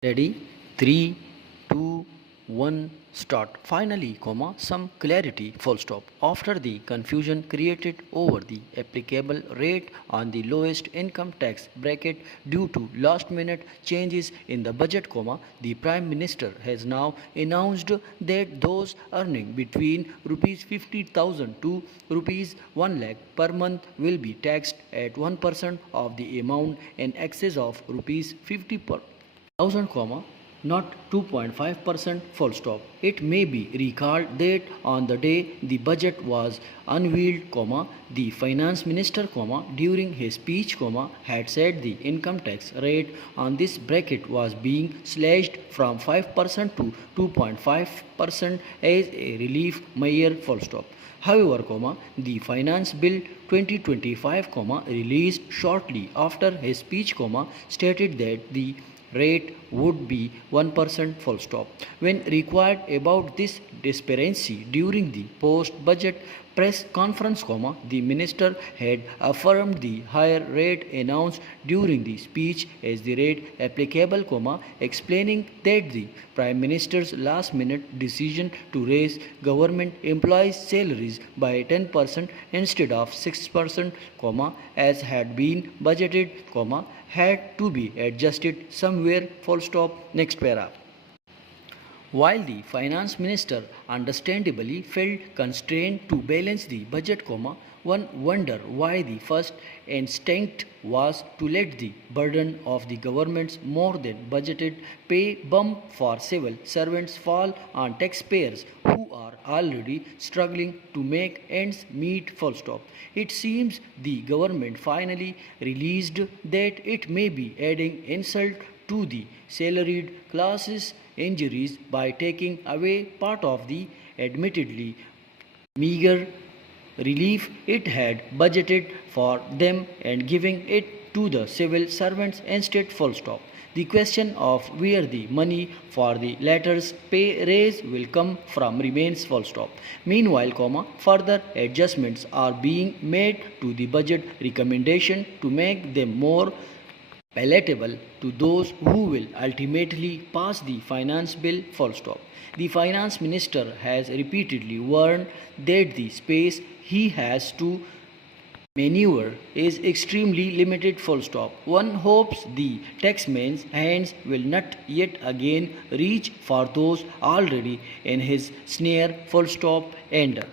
Ready? 3, 2, 1, start. Finally, comma, some clarity, full stop. After the confusion created over the applicable rate on the lowest income tax bracket due to last minute changes in the budget, comma, the Prime Minister has now announced that those earning between rupees 50,000 to rupees 1 lakh per month will be taxed at 1% of the amount in excess of rupees 50 per thousand comma not 2.5% full stop. It may be recalled that on the day the budget was unveiled, comma, the finance minister, comma, during his speech, comma, had said the income tax rate on this bracket was being slashed from 5% to 2.5% as a relief measure, full stop. However, comma, the Finance Bill 2025, comma, released shortly after his speech, comma, stated that the rate would be 1%, full stop. When required about this disparity during the post-budget press conference, comma, the minister had affirmed the higher rate announced during the speech as the rate applicable, comma, explaining that the Prime Minister's last-minute decision to raise government employees' salaries by 10% instead of 6%, comma, as had been budgeted, comma, had to be adjusted somewhere, full stop. Next para. While the finance minister understandably felt constrained to balance the budget, comma, one wonder why the first instinct was to let the burden of the government's more than budgeted pay bump for civil servants fall on taxpayers who are already struggling to make ends meet, full stop. It seems the government finally released that it may be adding insult to the salaried classes' injuries by taking away part of the admittedly meager relief it had budgeted for them and giving it to the civil servants instead, full stop. The question of where the money for the latter's pay raise will come from remains, full stop. Meanwhile, comma, further adjustments are being made to the budget recommendation to make them more palatable to those who will ultimately pass the finance bill, full stop. The finance minister has repeatedly warned that the space he has to maneuver is extremely limited, full stop. One hopes the taxman's hands will not yet again reach for those already in his snare, full stop. End.